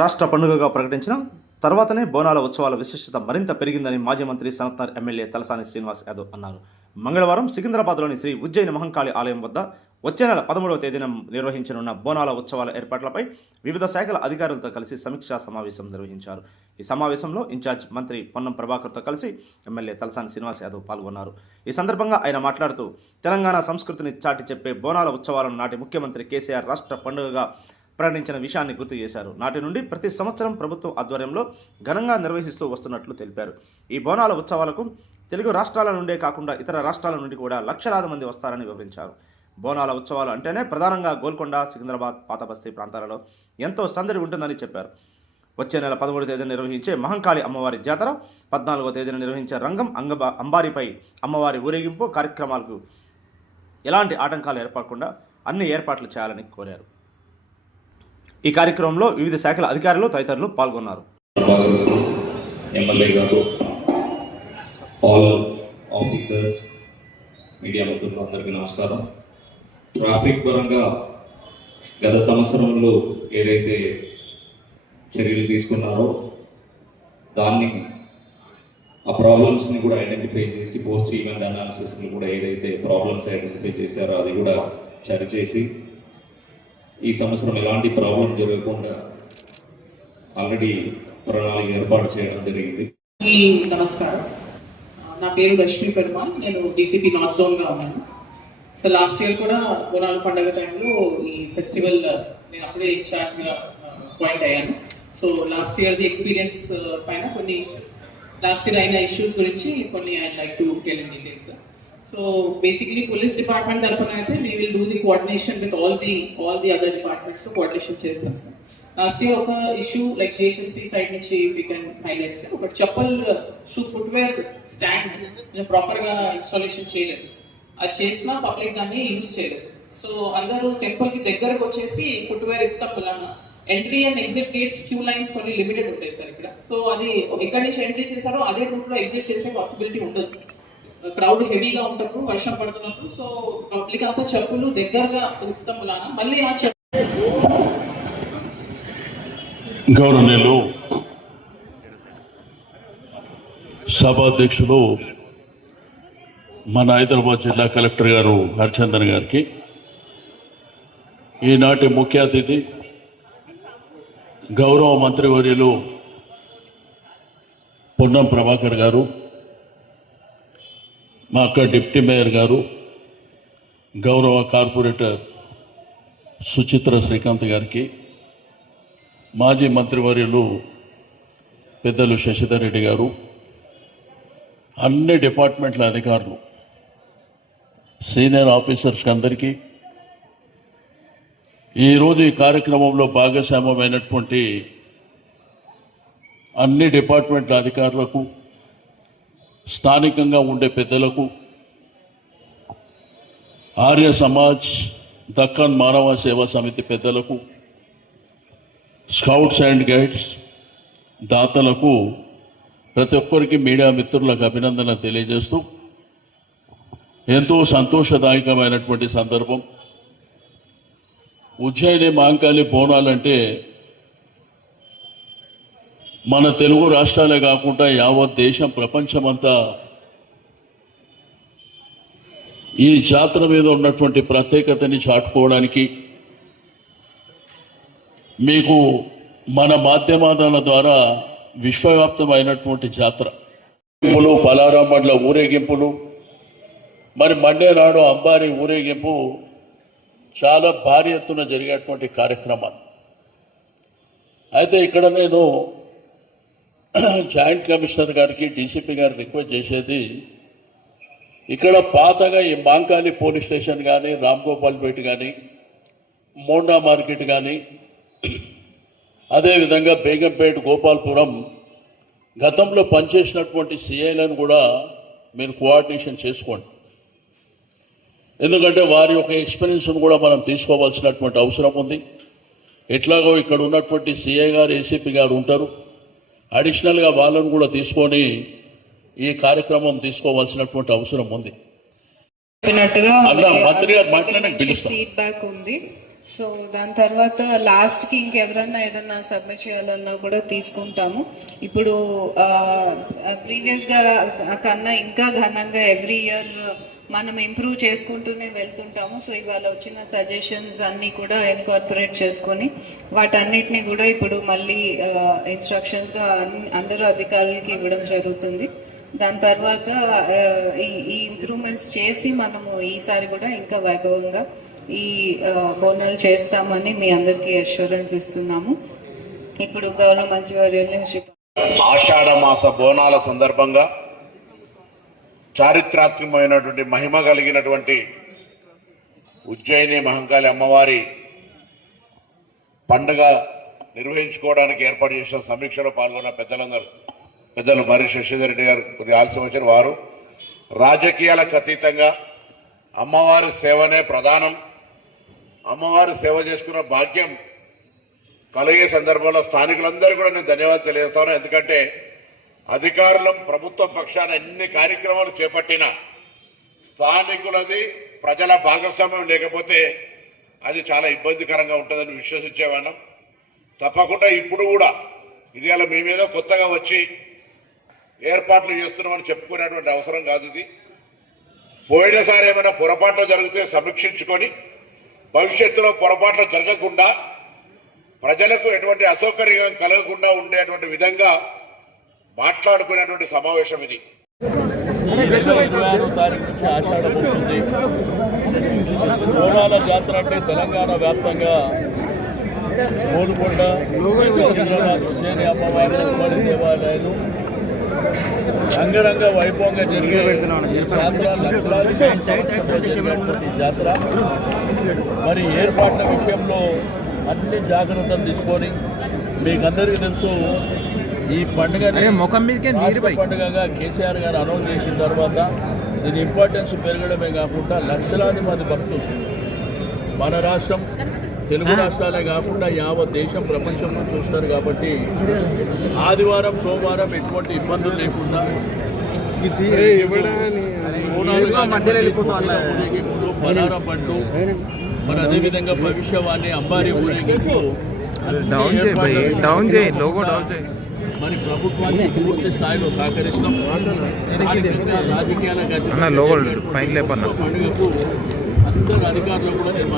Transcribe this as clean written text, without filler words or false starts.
రాష్ట్ర పండుగగా ప్రకటించిన తర్వాతనే బోనాల ఉత్సవాల విశిష్టత మరింత పెరిగిందని మాజీ మంత్రి సనత్నగర్ ఎమ్మెల్యే తలసాని శ్రీనివాస్ యాదవ్ అన్నారు. మంగళవారం సికింద్రాబాద్లోని శ్రీ ఉజ్జయిని మహంకాళి ఆలయం వద్ద వచ్చే నెల 13వ తేదీన నిర్వహించనున్న బోనాల ఉత్సవాల ఏర్పాట్లపై వివిధ శాఖల అధికారులతో కలిసి సమీక్షా సమావేశం నిర్వహించారు. ఈ సమావేశంలో ఇన్ఛార్జ్ మంత్రి పొన్నం ప్రభాకర్తో కలిసి ఎమ్మెల్యే తలసాని శ్రీనివాస్ యాదవ్ పాల్గొన్నారు. ఈ సందర్భంగా ఆయన మాట్లాడుతూ తెలంగాణ సంస్కృతిని చాటి చెప్పే బోనాల ఉత్సవాలను నాటి ముఖ్యమంత్రి కేసీఆర్ రాష్ట్ర పండుగగా ప్రకటించిన విషయాన్ని గుర్తు చేశారు. నాటి నుండి ప్రతి సంవత్సరం ప్రభుత్వం ఆధ్వర్యంలో ఘనంగా నిర్వహిస్తూ వస్తున్నట్లు తెలిపారు. ఈ బోనాల ఉత్సవాలకు తెలుగు రాష్ట్రాల నుండే కాకుండా ఇతర రాష్ట్రాల నుండి కూడా లక్షలాది మంది వస్తారని వివరించారు. బోనాల ఉత్సవాలు అంటేనే ప్రధానంగా గోల్కొండ, సికింద్రాబాద్, పాతబస్తీ ప్రాంతాలలో ఎంతో సందడి ఉంటుందని చెప్పారు. వచ్చే నెల 13వ తేదీన నిర్వహించే మహంకాళి అమ్మవారి జాతర, 14వ తేదీన నిర్వహించే రంగం అంబారిపై అమ్మవారి ఊరేగింపు కార్యక్రమాలకు ఎలాంటి ఆటంకాలు ఏర్పడకుండా అన్ని ఏర్పాట్లు చేయాలని కోరారు. ఈ కార్యక్రమంలో వివిధ శాఖల అధికారులు తదితరులు పాల్గొన్నారు. ఎమ్మెల్యే గారు, ఆల్ ఆఫీసర్స్, మీడియా మిత్రులు అందరికీ నమస్కారం. ట్రాఫిక్ పరంగా గత సంవత్సరంలో ఏదైతే చర్యలు తీసుకున్నారో దాన్ని ఆ ప్రాబ్లమ్స్ని కూడా ఐడెంటిఫై చేసి పోస్ట్ ఈవెంట్ అనాలిసిస్ని కూడా ఏదైతే ప్రాబ్లమ్స్ ఐడెంటిఫై చేశారో అది కూడా సరిచేసి ఈ సంవత్సరం ఎలాంటి ప్రాబ్లం జరగకుండా ఆల్రెడీ ప్రణాళిక ఏర్పాటు చేయడం జరిగింది. నమస్కారం, నా పేరు రష్మి పెరుమాల్, నేను డీసీపీ నార్త్ జోన్గా ఉన్నాను. సో లాస్ట్ ఇయర్ కూడా బోనాల పండుగ టైంలో ఈ ఫెస్టివల్ నేను అప్పుడే ఇన్ఛార్జ్గా అపాయింట్ అయ్యాను. సో లాస్ట్ ఇయర్ది ఎక్స్పీరియన్స్ పైన కొన్ని లాస్ట్ ఇయర్ అయిన ఇష్యూస్ గురించి కొన్ని I like to tell in details. So basically police department తరఫున అయితే we will do the coordination with all the other departments coordination చేస్తాం సార్. లాస్ట్ ఇయర్ ఒక ఇష్యూ లైక్ జిహెచ్ఎంసీ సైడ్ నుంచి we can highlight sir. ఒక చెప్పల్ shoe footwear stand ప్రాపర్గా installation చేయలేదు, అది చేసినా పబ్లిక్ దాన్ని యూజ్ చేయలేదు. సో అందరూ టెంపుల్కి దగ్గరకు వచ్చేసి ఫుట్వేర్ ఇస్తాం వలన entry and exit gates queue lines కొన్ని లిమిటెడ్ ఉంటాయి సార్ ఇక్కడ. సో అది ఎక్కడి నుంచి ఎంట్రీ చేశారో అదే రూట్లో ఎగ్జిట్ చేసే పాసిబిలిటీ ఉండదు, క్రౌడ్ హెవీగా ఉన్నప్పుడు, వర్షం పడుతున్నప్పుడు. సో పబ్లిక్ అంతా చెప్పులు దగ్గరగా ఉత్తం వలన మళ్ళీ ఆ గౌరవనీయులు సభాధ్యక్షులు మన హైదరాబాద్ జిల్లా కలెక్టర్ గారు హరిచందన్ గారికి, ఈనాటి ముఖ్య అతిథి గౌరవ మంత్రివర్యులు పొన్నం ప్రభాకర్ గారు, మా అక్క డిప్యూటీ మేయర్ గారు, గౌరవ కార్పొరేటర్ సుచిత్ర శ్రీకాంత్ గారికి, మాజీ మంత్రివర్యులు పెద్దలు శశిధర్ రెడ్డి గారు, అన్ని డిపార్ట్మెంట్ల అధికారులు, సీనియర్ ఆఫీసర్స్కి అందరికీ, ఈరోజు ఈ కార్యక్రమంలో భాగస్వామ్యమైనటువంటి అన్ని డిపార్ట్మెంట్ల అధికారులకు, స్థానికంగా ఉండే పెద్దలకు, ఆర్య సమాజ్, దక్కన్ మానవ సేవా సమితి పెద్దలకు, స్కౌట్స్ అండ్ గైడ్స్, దాతలకు, ప్రతి ఒక్కరికి మీడియా మిత్రులకు అభినందన తెలియజేస్తూ, ఎంతో సంతోషదాయకమైనటువంటి సందర్భం. ఉజ్జయిని మహంకాళి బోనాలంటే మన తెలుగు రాష్ట్రాలే కాకుండా యావత్ దేశం, ప్రపంచమంతా ఈ జాతర మీద ఉన్నటువంటి ప్రత్యేకతని చాటుకోవడానికి మీకు మన మాధ్యమాల ద్వారా విశ్వవ్యాప్తమైనటువంటి జాతర పలారామడ్ల ఊరేగింపులు, మరి మండే నాడు అంబారి ఊరేగింపు చాలా భారీ ఎత్తున జరిగేటువంటి కార్యక్రమాలు. అయితే ఇక్కడ నేను జాయింట్ కమిషనర్ గారికి, డీసీపీ గారికి రిక్వెస్ట్ చేసేది, ఇక్కడ పాతగా ఈ మాంకాళి పోలీస్ స్టేషన్ కానీ, రామ్ గోపాల్పేట కానీ, మోండా మార్కెట్ కానీ, అదేవిధంగా బేగంపేట, గోపాల్పురం గతంలో పనిచేసినటువంటి సిఐలను కూడా మీరు కోఆర్డినేషన్ చేసుకోండి. ఎందుకంటే వారి యొక్క ఎక్స్పీరియన్స్ను కూడా మనం తీసుకోవాల్సినటువంటి అవసరం ఉంది. ఎట్లాగో ఇక్కడ ఉన్నటువంటి సిఐ గారు, ఏసీపీ గారు ఉంటారు, అడిషనల్గా వాళ్ళను కూడా తీసుకొని ఈ కార్యక్రమం తీసుకోవాల్సినటువంటి అవసరం ఉంది. ఫీడ్బ్యాక్ ఉంది. సో దాని తర్వాత లాస్ట్కి ఇంకెవరన్నా ఏదన్నా సబ్మిట్ చేయాలన్నా కూడా తీసుకుంటాము. ఇప్పుడు ప్రీవియస్గా కన్నా ఇంకా ఘనంగా ఎవ్రీ ఇయర్ మనం ఇంప్రూవ్ చేసుకుంటూనే వెళ్తుంటాము. సో ఇవాళ వచ్చిన సజెషన్స్ అన్నీ కూడా ఇన్కార్పొరేట్ చేసుకొని వాటన్నిటిని కూడా ఇప్పుడు మళ్ళీ ఇన్స్ట్రక్షన్స్గా అందరూ అధికారులకి ఇవ్వడం జరుగుతుంది. దాని తర్వాత ఈ ఇంప్రూవ్మెంట్స్ చేసి మనము ఈసారి కూడా ఇంకా వైభవంగా ఈ బోనాలు చేస్తామని మీ అందరికీ అష్యూరెన్స్ ఇస్తున్నాము. ఇప్పుడు గౌరవ మంత్రివర్యులు శ్రీ ఆషాఢ మాస బోనాల సందర్భంగా చారిత్రాత్మకమైనటువంటి మహిమ కలిగినటువంటి ఉజ్జయిని మహంకాళి అమ్మవారి పండుగ నిర్వహించుకోవడానికి ఏర్పాటు చేసిన సమీక్షలో పాల్గొన్న పెద్దలు మరి శశిధర్ రెడ్డి గారు కొద్దిగా ఆలస్యం వచ్చారు. వారు రాజకీయాలకు అతీతంగా అమ్మవారి సేవనే ప్రధానం, అమ్మవారి సేవ చేసుకున్న భాగ్యం కలిగే సందర్భంలో స్థానికులందరూ కూడా నేను ధన్యవాదాలు తెలియజేస్తాను. ఎందుకంటే అధికారులం ప్రభుత్వ పక్షాన ఎన్ని కార్యక్రమాలు చేపట్టినా స్థానికులది ప్రజల భాగస్వామ్యం లేకపోతే అది చాలా ఇబ్బందికరంగా ఉంటుందని విశ్వసించేవాళ్ళం. తప్పకుండా ఇప్పుడు కూడా ఇది అలా మీ మీద కొత్తగా వచ్చి ఏర్పాట్లు చేస్తున్నామని చెప్పుకునేటువంటి అవసరం కాదు. ఇది పోయినసారి ఏమైనా పొరపాట్లు జరిగితే సమీక్షించుకొని భవిష్యత్తులో పొరపాట్లు జరగకుండా ప్రజలకు ఎటువంటి అసౌకర్యం కలగకుండా ఉండేటువంటి విధంగా మాట్లాడుకునేటువంటి సమావేశం ఇది. 26వ తారీఖు నుంచి ఆషాఢం వస్తుంది. బోనాల జాతర అంటే తెలంగాణ వ్యాప్తంగా గోల్కొండ, సికింద్రాబాద్, ఉజ్జయిని అమ్మవారి దేవాలయాలు రంగరంగ వైభవంగా జరిగే జాతర, లక్షలాది జరిగేటువంటి జాతర. మరి ఏర్పాట్ల విషయంలో అన్ని జాగ్రత్తలు తీసుకొని మీకందరికీ తెలుసు ఈ పండుగని పండుగగా కేసీఆర్ గారు అనౌన్స్ చేసిన తర్వాత దీని ఇంపార్టెన్స్ పెరగడమే కాకుండా లక్షలాది మంది భక్తులు మన రాష్ట్రం, తెలుగు రాష్ట్రాలే కాకుండా యావత్ దేశం, ప్రపంచంలో చూస్తారు. కాబట్టి ఆదివారం, సోమవారం ఎటువంటి ఇబ్బందులు లేకుండా బనారా పండ్లు, మరి అదేవిధంగా భవిష్యవాణి, అంబారీ ఊరేగింపు మరి ప్రభుత్వానికి పూర్తి స్థాయిలో సహకరిస్తాం. రాజకీయాలకు పండుగకు అందరు అధికారులు కూడా నేను